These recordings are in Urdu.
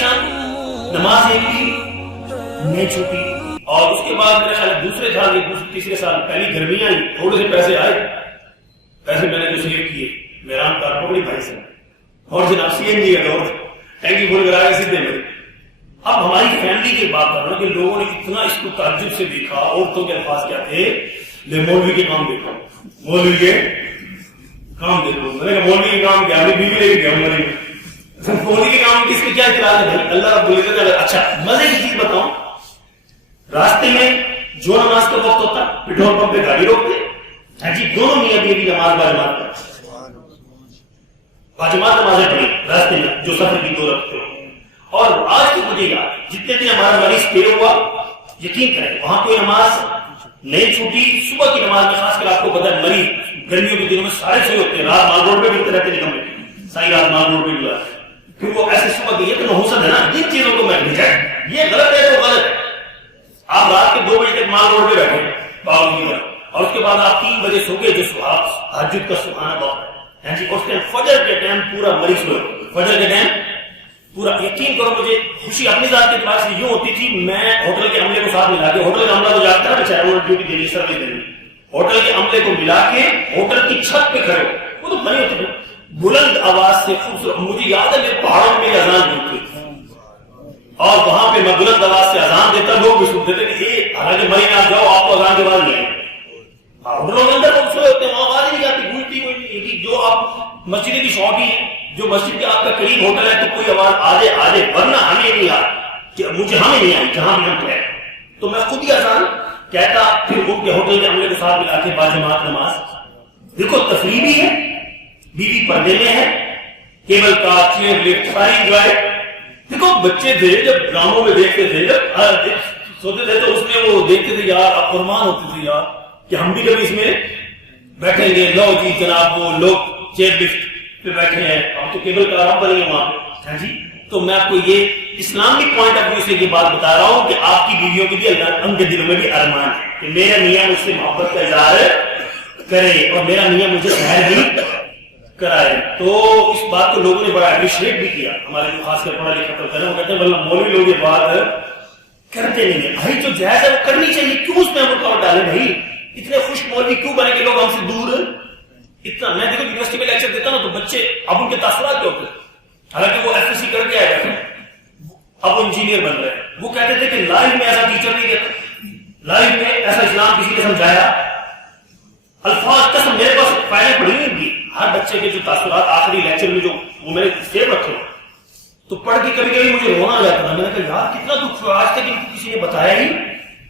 شان نماز ایک بھی نہیں چھوٹی. اور اس کے بعد میرا خیال دوسرے سال تیسرے سال پہلی گرمی آئی, تھوڑے سے پیسے آئے, پیسے میں نے جو سیو کیے میران کار پکڑی بھائی سے, اور جناب سی این جی اور ٹینکی فل کرایا سیدھے میں. اب ہماری فیملی کی بات کر رہا ہوں کہ لوگوں نے اتنا اس کو تعجب سے دیکھا. عورتوں کے الفاظ کیا تھے, لے مولوی کے کام دیکھو, مولوی کے کام دیکھو. میں نے کہا مولوی کے کام کیا, بیوی لے کے گیا مولوی میں, مولوی کے کام کس کے کیا اعتراض ہے بھائی, اللہ رب العزت. اچھا مزے کی چیز بتاؤں, راستے میں جو نماز کا وقت ہوتا پیٹرول پمپ پہ گاڑی روکتے, ہاں جی دونوں میاں بیوی نماز باجماعت نمازیں پڑھی راستے میں جو سفر کی دو رکھتے ہو. اور آج کی مجھے یاد جتنے دن ہمارا مریض اسٹے ہوا, یقین کریں وہاں کوئی نماز نہیں چھوٹی. صبح کی نماز میں خاص کر آپ کو پتا ہے مریض گرمیوں کے دنوں میں سارے سوئے ہوتے ہیں, رات مال روڈ پہ ملتے رہتے ہیں نکمے, ساری رات مال روڈ پہ ملا کیونکہ وہ ایسے صبح گئی ہے تو نحوست ہے نا, جن چیزوں کو میں بھیجا یہ غلط ہے تو غلط ہے. آپ رات کے 2 بجے تک مال روڈ پہ بیٹھے باغ, اور اس کے بعد آپ 3 بجے سو گئے, جو تہجد کا سبحان اللہ ہے جی. اس ٹائم فجر کے ٹائم پورا مریض ہوئے, فجر کے ٹائم پورا. یقین کرو مجھے خوشی اپنی ذات کے اعتبار سے یوں ہوتی تھی, میں ہوٹل کے عملے کو ساتھ ملا کے, ہوٹل کا عملہ تو جاتا ہے بیچارہ وہ ڈیوٹی دینی سروس دینی, ہوٹل کے عملے کو ملا کے ہوٹل کی چھت پہ کھڑے, وہ تو بنی ہوتی بلند آواز سے خوبصورت. مجھے یاد ہے میرے پہاڑوں میں اذان ہوتی اور وہاں پہ میں بلند آواز سے اذان دیتا, لوگ بھی سنتے تھے کہ حالانکہ مری نہ جاؤ آپ کو اذان کے بعد نہیں, ہوٹلوں کے اندر خوبصورت ہوتے ہیں وہاں آواز ہی نہیں آتی, گونجتی کوئی نہیں. جو آپ مسجد کی شاپ ہی ہے, جو مسجد کے آپ کا قریب ہوٹل ہے تو کوئی آواز آجے ورنہ ہمیں نہیں آ کہ مجھے ہمیں نہیں آئی جہاں بھی ہم کہے تو میں خود ہی اذان کہتا, پھر ان کے ہوٹل کے عملے کے ساتھ ملا کے باجماعت نماز. دیکھو تفریح بھی ہے, بیوی پردے میں ہے, کیبل کار چیئر لفٹ ساری انجوائے. دیکھو بچے تھے جب ڈراموں میں دیکھتے تھے, جب سوتے تھے تو اس میں وہ دیکھتے تھے یار, آپ قربان ہوتے تھے یار کہ ہم بھی کبھی اس میں بیٹھیں گے. لو جی جناب وہ لوگ چیئر لفٹ پہ بیٹھے ہیں, اب تو کیبل کار آپ بنے وہاں پہ, ہاں جی. تو میں آپ کو یہ اسلامک پوائنٹ آف ویو سے یہ بات بتا رہا ہوں کہ آپ کی بیویوں کے بھی اللہ ان کے دلوں میں بھی ارمان ہے کہ میرا میاں مجھ سے محبت کا اظہار کرے اور میرا میاں مجھے سحر بھی کرائے. تو اس بات کو لوگوں نے بڑا اپریشیٹ بھی کیا, ہمارے جو خاص کر پڑھا لکھا کرتے ہیں وہ کہتے ہیں بلکہ مولوی لوگ یہ بات کرتے نہیں ہیں. بھائی جو جائز ہے وہ کرنی چاہیے, کیوں اس میں رکاوٹ ڈالے بھائی, اتنے خوش مولوی کیوں بنے کہ لوگ ہم سے دور اتنا. میں دیکھو یونیورسٹی میں لیکچر دیتا نا تو بچے اب ان کے تاثرات کیا ہوتے ہیں, حالانکہ وہ ایف ایس سی کر کے آئے جاتے ہیں, اب وہ انجینئر بن رہے ہیں. وہ کہتے تھے کہ لائف میں ایسا ٹیچر نہیں دیتا, لائف میں ایسا اسلام کسی نے سمجھایا. الفاظ قسم میرے پاس فائلیں پڑھی ہوئی تھی, ہر بچے کے جو تاثرات آخری لیکچر میں جو وہ میں نے سیو رکھے تو پڑھ کے کبھی کبھی مجھے رونا آ جاتا تھا. میں نے کہا یار کتنا دکھ ہوا, آج تک ان کو کسی نے بتایا ہی.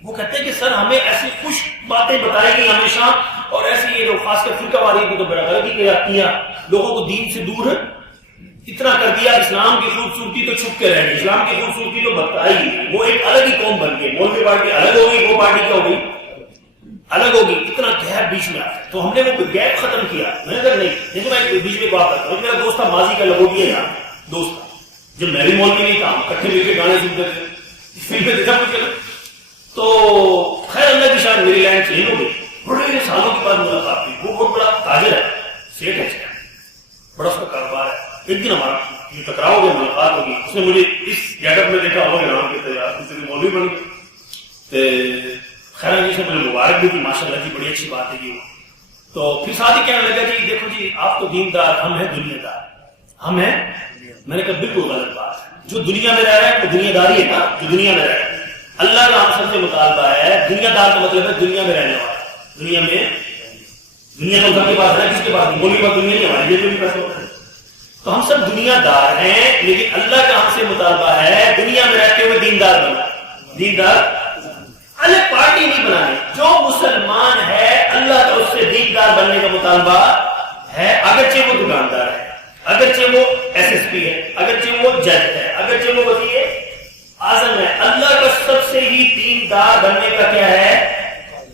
وہ کہتے ہیں کہ سر ہمیں ایسی خوش باتیں بتائی گئی ہمیشہ, اور ایسی یہ جو خاص کر فرقہ واریت کو تو بڑا غلطی کیا, لوگوں کو دین سے دور اتنا کر دیا. اسلام کی خوبصورتی تو چھپ کے رہ گئی, اسلام کی خوبصورتی تو بتائی, وہ ایک الگ ہی قوم بن گئی. مولوی پارٹی الگ ہو گئی, وہ پارٹی کیا ہو گئی الگ ہوگی, اتنا گیپ بیچ میں آتا ہے. تو ہم نے وہ گیپ ختم کیا. میں نے کہا نہیں, دیکھو میں بیچ میں بات کرتا ہوں, میرا دوست تھا ماضی کا لگوٹی ہے دوست تھا, جب میں بھی مولوی نہیں تھا, اکٹھے مل کے گانے سنتے تھے, فلم میں دیکھا کچھ. تو خیر اللہ کی شاید میری لائن چینج ہو گئی, بڑے سالوں کے بعد ملاقات ہوئی. وہ بہت بڑا تاجر ہے, سیٹ ہے, بڑا اس کا کاروبار ہے. ایک دن ہمارا یہ ٹکراؤ گیا, ملاقات ہوگی. اس نے مجھے اس گیٹ اپ میں دیکھا, ہو گیا کہتے یار کسی نے مولوی بن گئے. خیر جی سے مجھے مبارک بھی تھی, ماشاء اللہ جی بڑی اچھی بات ہے یہ. تو پھر ساتھ ہی کہنے لگا جی دیکھو جی آپ تو دیندار, ہم ہیں دنیا دار, ہم ہیں. میں نے کہا بالکل غلط بات ہے. جو دنیا میں رہ رہا ہے وہ دنیا داری ہے نا, جو دنیا میں رہ رہا ہے. اللہ کا ہم سب سے مطالبہ ہے, دنیا دار کا مطلب ہے دنیا میں رہنے والا. دنیا میں دنیا تو سب کے پاس ہے, کس کے پاس بولی بات دنیا نہیں, ہماری جیب میں پیسے ہوتے ہیں. تو ہم سب دنیا دار ہیں, لیکن اللہ کا ہم سے مطالبہ ہے دنیا میں رہتے ہوئے دیندار بنا. دیندار الگ پارٹی نہیں بنانی. جو مسلمان ہے اللہ کا اس سے دیندار بننے کا مطالبہ ہے, اگرچہ وہ دکاندار ہے, اگرچہ وہ ایس ایس پی ہے, اگرچہ وہ جج ہے, اگرچہ وہ وزیر اعظم ہے. اللہ کا سب سے ہی دیندار بننے کا کیا ہے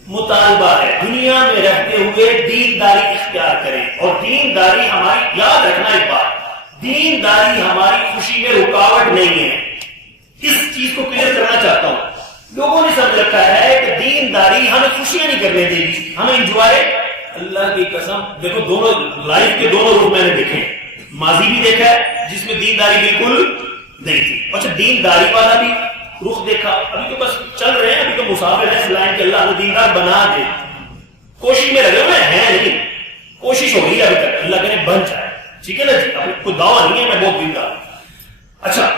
مطالبہ ہے. دنیا میں رہتے ہوئے دینداری اختیار کریں. اور دینداری ہماری, یاد رکھنا ایک بات, دینداری ہماری خوشی میں رکاوٹ نہیں ہے. اس چیز کو کلیئر کرنا چاہتا ہوں. لوگوں نے سمجھ رکھا ہے کہ دینداری ہمیں خوشیاں نہیں کرنے دے گی, ہمیں انجوائے. اللہ کی قسم دیکھو, دونوں لائف کے دونوں روپ میں نے دیکھے, ماضی بھی دیکھا ہے جس میں دینداری بالکل نہیں تھی. اچھا دینداری والا بھی رخ دیکھا. ابھی تو بس چل رہے ہیں, ابھی تو مسافر ہیں اس لائن کے, اللہ نے دیندار بنا دے, کوشش میں لگے ہوئے ہیں, نہیں کوشش ہو رہی ہے ابھی تک, اللہ کرے بن جائے. ٹھیک ہے نا جی, ابھی کوئی دعویٰ نہیں ہے میں بہت دیندار ہوں. اچھا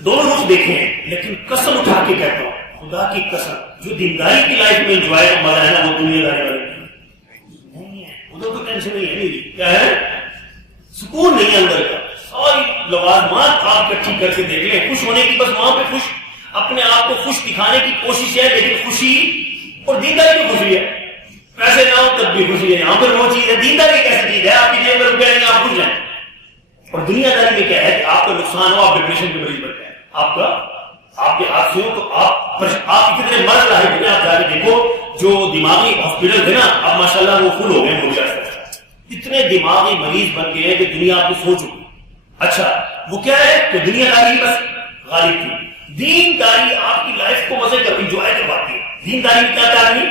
دونوں رخ دیکھے ہیں, لیکن قسم اٹھا کے کہتا ہوں, خدا کی قسم, جو دینداری کی لائف میں انجوائے کا مزہ ہے نا, وہ دنیا داری والی نہیں ہے. ادھر تو ٹینشن نہیں ہے, نہیں کیا ہے, سکون نہیں ہے اندر کا. ساری لوازمات آپ اکٹھی کر کے دیکھ لیں, خوش ہونے کی بس وہاں پہ خوش, اپنے آپ کو خوش دکھانے کی کوشش ہے, لیکن خوشی اور دینداری کی خوشی ہے. پیسے نہ ہو تب بھی خوشی ہے, یہاں پر وہ چیز ہے. دینداری کیسی چیز ہے, آپ کی جیب میں روپے نہیں, آپ خوش ہیں. اور دنیا داری میں کیا ہے کہ آپ کا نقصان ہو, آپ ڈپریشن کے مریض بنتے ہیں. آپ کے ہاتھ سے ہو تو آپ کتنے مرض لاحق ہوتے ہیں. آپ جا کے دیکھو جو دماغی ہاسپٹل تھے نا, اب ماشاءاللہ وہ فل ہو گئے, ہو گیا اتنے دماغی مریض بن گئے کہ دنیا آپ کو سو چکی. اچھا وہ کیا ہے کہ دنیا داری بس غالب تھی. دین داری آپ کی لائف کو مزے کر انجوائے کرواتی ہے. دین داری میں کیا آدمی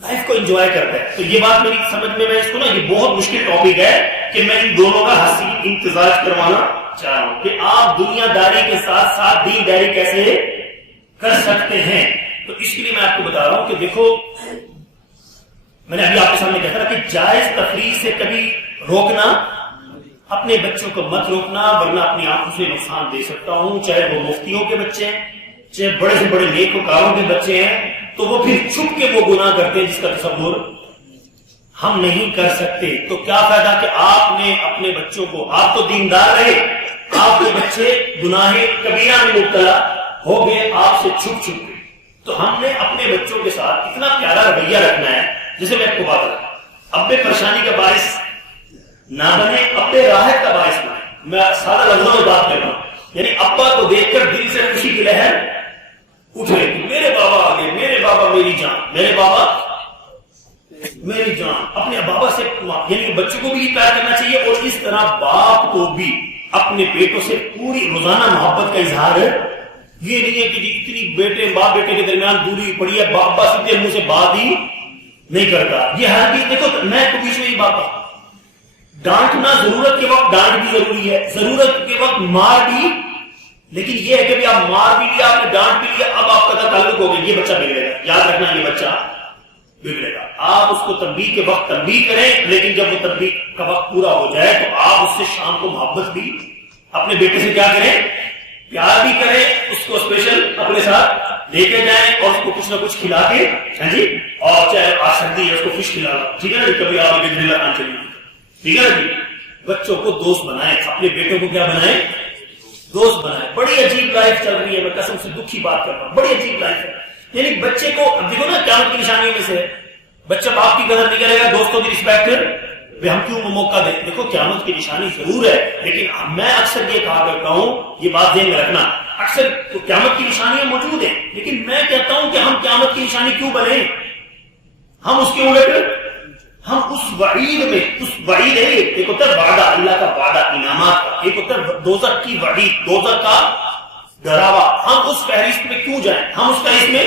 لائف کو انجوائے کرتا ہے. تو یہ بات میری سمجھ میں اس کو نا, یہ بہت مشکل ٹاپک ہے کہ میں ان دونوں کا حسین امتزاج کروانا چاہ رہا ہوں کہ آپ دنیا داری کے ساتھ ساتھ دین داری کیسے کر سکتے ہیں. تو اس کے لیے میں آپ کو بتا رہا ہوں کہ دیکھو, میں نے ابھی آپ کے سامنے کہا تھا کہ جائز تفریح سے کبھی روکنا, اپنے بچوں کو مت روکنا, ورنہ اپنی آنکھوں سے نقصان دے سکتا ہوں. چاہے وہ مفتیوں کے بچے ہیں, چاہے بڑے سے بڑے نیک وکاروں کے بچے ہیں, تو وہ پھر چھپ کے وہ گناہ کرتے ہیں جس کا تصور ہم نہیں کر سکتے. تو کیا فائدہ کہ آپ نے اپنے بچوں کو, آپ تو دیندار رہے, آپ کے بچے گناہ کبیرہ میں مبتلا ہو گئے آپ سے چھپ چھپ کے. تو ہم نے اپنے بچوں کے ساتھ اتنا پیارا رویہ رکھنا ہے, جیسے میں آپ کو بات کروں, ابے پریشانی کا باعث نہ بنے, ابے راحت کا باعث بنے. میں سادہ لفظوں میں بات کر رہا ہوں, یعنی ابا کو دیکھ کر دل سے خوشی کی لہر اٹھے, میرے بابا آگے, میرے بابا میری جان, میرے بابا میری جان. اپنے بابا سے یعنی بچوں کو بھی پیار کرنا چاہیے, اور اس طرح باپ کو بھی اپنے بیٹوں سے پوری روزانہ محبت کا اظہار ہے. یہ نہیں ہے کہ اتنی بیٹے باپ بیٹے کے درمیان دوری پڑی ہے, ابا سیدھے منہ سے بات ہی نہیں کرتا. یہ ہر چیز دیکھو, میں کو بیچ میں ہی بات ہے, ڈانٹنا ضرورت کے وقت ڈانٹ بھی ضروری ہے, ضرورت کے وقت مار بھی, لیکن یہ ہے کہ آپ مار بھی لیا, آپ نے ڈانٹ بھی لیا, اب آپ کا تعلق ہو گیا, یہ بچہ بگڑے گا. یاد رکھنا, یہ بچہ بگڑے گا. آپ اس کو تنبیہ کے وقت تنبیہ کریں, لیکن جب وہ تنبیہ کا وقت پورا ہو جائے تو آپ اس سے شام کو محبت بھی, اپنے بیٹے سے کیا کریں, پیار بھی کریں, اس کو اسپیشل اپنے ساتھ لے کے جائیں, اور اس کو کچھ نہ کچھ کھلا کے, ہاں جی, اور چاہے آج سردی ہے اس کو فش کھلا, ٹھیک ہے نا, کبھی آپ کے دل کام چلیے, ٹھیک ہے نا جی. بچوں کو دوست بنائیں, اپنے بیٹوں کو کیا بنائیں, دوست بنائیں. بڑی عجیب لائف چل رہی ہے, میں قسم سے دکھی بات کر رہا ہوں, بڑی عجیب لائف ہے. یعنی بچے کو, اب دیکھو نا, قیامت کی نشانیوں میں سے بچہ باپ کی قدر نہیں کرے گا, دوستوں کی رسپیکٹ ہم کیوں موقع دیں. دیکھو قیامت کی نشانی ضرور ہے, لیکن میں اکثر یہ کہا کرتا ہوں, یہ بات ذہن میں رکھنا, اکثر قیامت کی نشانیاں موجود ہیں, لیکن میں کہتا ہوں کہ ہم قیامت کی نشانی کیوں بنے, ہم اس کے الٹ ہم اس وعید میں, اس وعید ہے, ایک ہوتا ہے وعدہ, اللہ کا وعدہ انعامات کا, ایک ہوتا ہے دوزخ کی وعید, دوزخ کا ڈراوا, ہم اس فہرست میں کیوں جائیں, ہم اس فہرست میں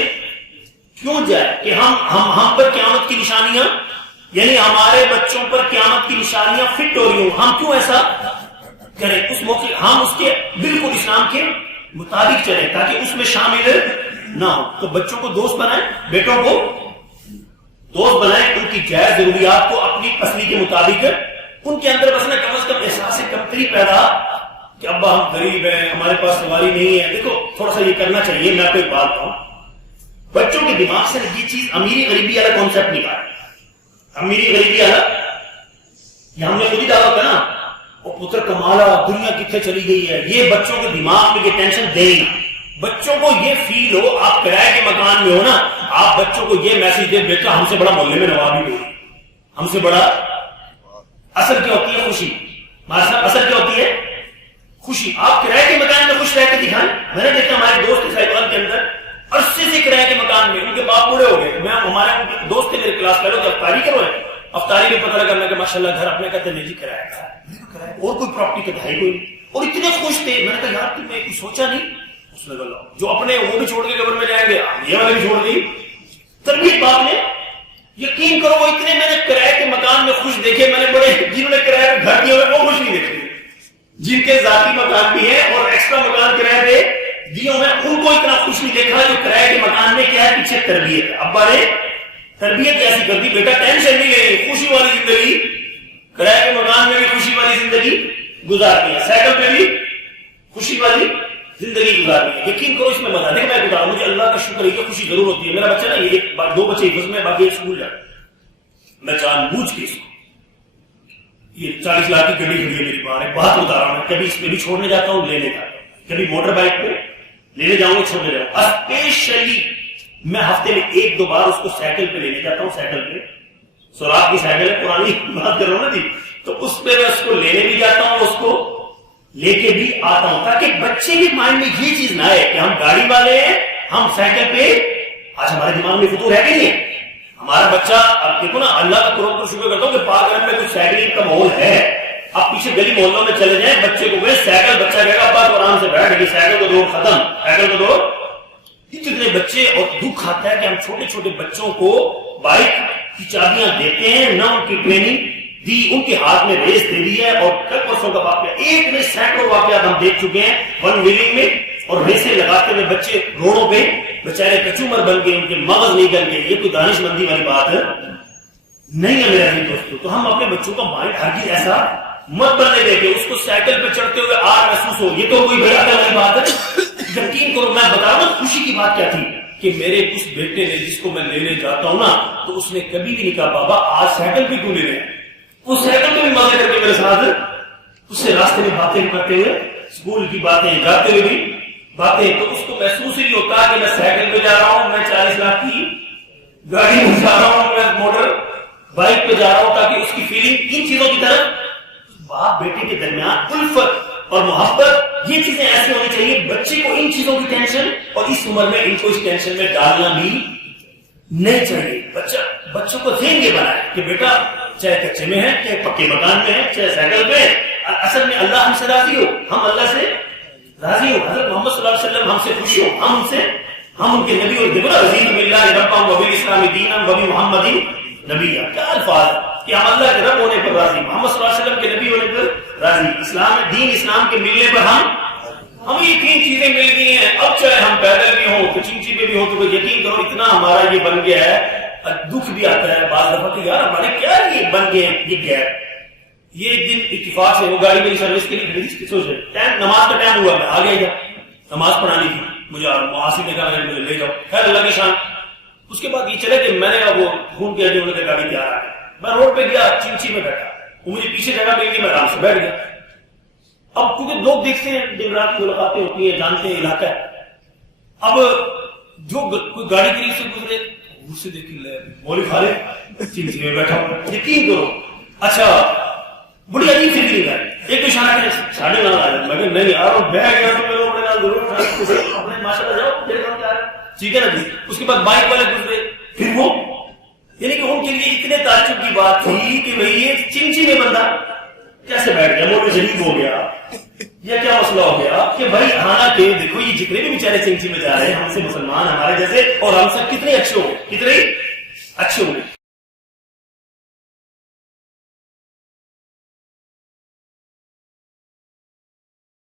کیوں جائیں کہ ہم پر قیامت کی نشانیاں, یعنی ہمارے بچوں پر قیامت کی نشانیاں فٹ ہو رہی ہوں, ہم کیوں ایسا کریں. اس موقع ہم اس کے بالکل اسلام کے مطابق چلیں تاکہ اس میں شامل نہ ہو. تو بچوں کو دوست بنائیں, بیٹوں کو دوست بنائیں, ان کی جائز ضروریات کو اپنی پسندی کے مطابق, ان کے اندر بس نہ کم از کم احساس کمتری پیدا کہ ابا ہم غریب ہیں, ہمارے پاس سواری نہیں ہے. دیکھو تھوڑا سا یہ کرنا چاہیے. میں آپ کو ایک بات کہوں, بچوں کے دماغ سے یہ چیز امیری غریبی والا کانسیپٹ نکالا, امیری غریبی والا, یہ ہم نے خود ہی دعویٰ کرنا, اور پتر کمالا دنیا کتنے چلی گئی ہے, یہ بچوں کے دماغ میں یہ ٹینشن دے نا. بچوں کو یہ فیل ہو, آپ کرائے کے مکان میں ہو نا, آپ بچوں کو یہ میسج دے, بیٹا ہم سے بڑا محلے میں نوابی ہو, ہم سے بڑا. اصل کیا ہوتی ہے, خوشی. ہمارے ساتھ اصل کیا ہوتی ہے, خوشی. آپ کرائے کے مکان میں خوش رہ کے دکھائیں. میں نے دیکھا ہمارے دوست سائیکل کے اندر عرصے سے کرائے کے مکان میں, ان کے باپ بوڑھے ہو گئے. میں ہمارے دوست تھے میرے کلاس فیلو, کہ افطاری کرو ہے, افطاری میں پتہ لگا کہ ماشاءاللہ گھر اپنے کہتے نہیں جی کرایہ, اور کوئی پراپرٹی کا بھائی کوئی, اور اتنے خوش تھے. میں نے کہا یار تم نے کچھ سوچا نہیں, اس نے کہا جو اپنے وہ بھی چھوڑ کے قبر میں جائیں گے, یہ والے بھی چھوڑ دی. تربیت باپ نے, یقین کرو وہ اتنے میں نے کرائے کے مکان میں خوش دیکھے, میں نے بڑے جنہوں نے کرایہ گھر دیا وہ خوش نہیں دیکھے. جن کے ذاتی مکان بھی ہے اور ایکسٹرا مکان کرائے پہ دیوں میں، ان کو اتنا خوش نہیں دیکھا جو کرائے کے مکان میں کیا ہے پیچھے تربیت ہے. ابا نے تربیت ایسی کر دی، بیٹا ٹینشن نہیں لے، خوشی والی زندگی، کرائے کے مکان میں بھی خوشی والی زندگی گزارتی ہے، سائیکل پہ بھی خوشی والی زندگی گزارتی ہے. یقین کرو اس میں مزہ. دیکھ میں بتا رہا ہوں، مجھے اللہ کا شکر ہے کہ خوشی ضرور ہوتی ہے. میرا بچہ نا یہ دو بچے حفظ میں، باقی ایک اسکول جاتا ہے، میں جان بوجھ کے اس کو یہ 40 لاکھ کی گاڑی کھڑی ہے میری باہر، ایک بات بتا رہا ہوں، کبھی اس پہ بھی چھوڑنے جاتا ہوں، لینے جاتا ہوں، کبھی موٹر بائک پہ لینے جاؤں گا، چھوڑنے جاؤں. اسپیشلی میں ہفتے میں 1-2 بار اس کو سائیکل پہ لینے جاتا ہوں. سائیکل پہ سوراخ کی سائیکل ہے، پرانی بات کر رہا ہوں نا جی، تو اس پہ میں اس کو لینے بھی جاتا ہوں، اس کو لے کے بھی آتا ہوں، تاکہ بچے کے مائنڈ میں یہ چیز نہ آئے کہ ہم گاڑی والے ہیں، ہم سائیکل پہ. آج ہمارے دماغ میں فطور ہے کہ نہیں ہے؟ ہمارا بچہ، اب دیکھو نا، اللہ کا کروڑ شکر کرتا ہوں کہ پاک میں کچھ سائیکلنگ کا ماحول ہے. آپ پیچھے گلی محلوں میں چلے جائیں، بچے کو سائیکل، بچہ کہے گا ابا تو آرام سے بیٹھ گئی، سائیکل کا دور ختم، سائیکل کا دور. کتنے بچے، اور دکھ آتا ہے کہ ہم چھوٹے چھوٹے بچوں کو بائک کی چابیاں دیتے ہیں، نہ ان کی ٹریننگ دی، ان کے ہاتھ میں ریس دے دی ہے. اور کل پرسوں کا واقعہ، ایک میں سینکڑوں واقعات ہم دیکھ چکے ہیں ون ویلنگ میں، اور ریسیں لگاتے ہوئے بچے روڈوں پہ بیچارے کچومر بن گئے، ان کے مغز نہیں گل گئے. یہ کوئی دانش مندی والی بات ہے نہیں ہے میرے دوستوں. تو ہم اپنے بچوں کا مائنڈ ہرگز ایسا مت بننے دیں کہ اس کو سائیکل پہ چڑھتے ہوئے آر محسوس ہو. یہ تو کوئی بڑا والی بات ہے. یقین کرو، میں بتا رہا ہوں خوشی کی بات کیا تھی کہ میرے اس بیٹے نے، جس کو میں لینے جاتا ہوں نا، تو اس نے کبھی بھی نہیں کہا بابا آج سائیکل پہ کیوں لے رہے ہیں. اس سائیکل پہ بھی مزے کر کے میرے ساتھ اس سے راستے میں باتیں کرتے ہوئے، اسکول کی باتیں جاتے ہوئے بھی باتیں، تو اس کو محسوس ہی نہیں ہوتا کہ میں سائیکل پہ جا رہا ہوں، میں 40 لاکھ کی گاڑی میں جا رہا ہوں، میں موٹر بائک پہ جا رہا ہوں. تاکہ اس کی فیلنگ ان چیزوں کی طرف، باپ بیٹے کے درمیان الفت اور محبت، یہ چیزیں ایسی ہونی چاہیے. بچے کو ان چیزوں کی ٹینشن، اور اس عمر میں ان کو اس ٹینشن میں ڈالنا بھی نہیں چاہیے. بچوں کو ذہن یہ بنائے کہ بیٹا چاہے کچے میں ہے، چاہے پکے مکان میں ہے، چاہے سائیکل پہ ہے، اصل میں اللہ ہم سے راضی ہو، ہم اللہ سے راضی ہو، حضرت محمد صلی اللہ علیہ وسلم ہم سے خوش ہو، ہم ان کے نبی، اور دیکھو نا، رضیت باللہ ربا وبالاسلام دینا وبمحمد نبی. کیا الفاظ کہ ہم اللہ کے رب ہونے پر راضی، محمد صلی اللہ علیہ وسلم کے نبی ہونے پر راضی، اسلام دین اسلام کے ملنے پر ہمیں یہ 3 چیزیں مل گئی ہیں. اب چاہے ہم پیدل بھی ہوں، کچنچی میں بھی ہوں، تو یقین کرو اتنا ہمارا یہ بن گیا ہے. دکھ بھی آتا ہے بعض دفعہ کہ یار ہمارے کیا یہ بن گئے ہیں، یہ گیا. یہ ایک دن اتفاق سے وہ گاڑی میری سروس کے لیے خریدی، سوچ رہے نماز کا ٹائم ہوا، میں آ گیا نماز پڑھانی تھی، مجھے معاصر نے کہا مجھے لے جاؤ، خیر اللہ کی شان. اس کے بعد یہ چلے کہ میں نے وہ گھوم کے انہوں نے گاڑی تیار آ گئی، میں روڈ پہ گیا، چنچی میں بیٹھا، وہ مجھے پیچھے جگہ مل گئی، میں آرام سے بیٹھ گیا. اب کیونکہ لوگ دیکھتے ہیں، دن رات ملاقاتیں ہوتی ہیں، جانتے ہیں علاقہ ہے. اب جو کوئی گاڑی قریب سے گزرے اسے دیکھ لے مولی کھا لے، چنچی میں بیٹھا ہوں. یقین کرو اچھا بڑی عجیب سی فیلنگ ہے. ایک تو اشارہ کرے 9:30 آ جائے، میں کہ نہیں یار بیٹھ گیا تو میرے اپنے نام ضرور اپنے ماشاء اللہ جاؤ میرے کام کیا ہے، ٹھیک ہے نا جی. اس کے بعد بائک والے گزرے، پھر وہ یعنی کہ ان کے لیے اتنے تعجب کی بات تھی کہ بھئی یہ چنچی میں بندہ کیسے بیٹھ گیا، موٹر شریف ہو گیا، یہ کیا مسئلہ ہو گیا کہ بھائی حالانکہ دیکھو یہ جتنے بھی بیچارے چنچی میں جا رہے ہیں، ہم سے مسلمان ہمارے جیسے، اور ہم سب کتنے اچھے ہوں گے، کتنے اچھے ہوں گے.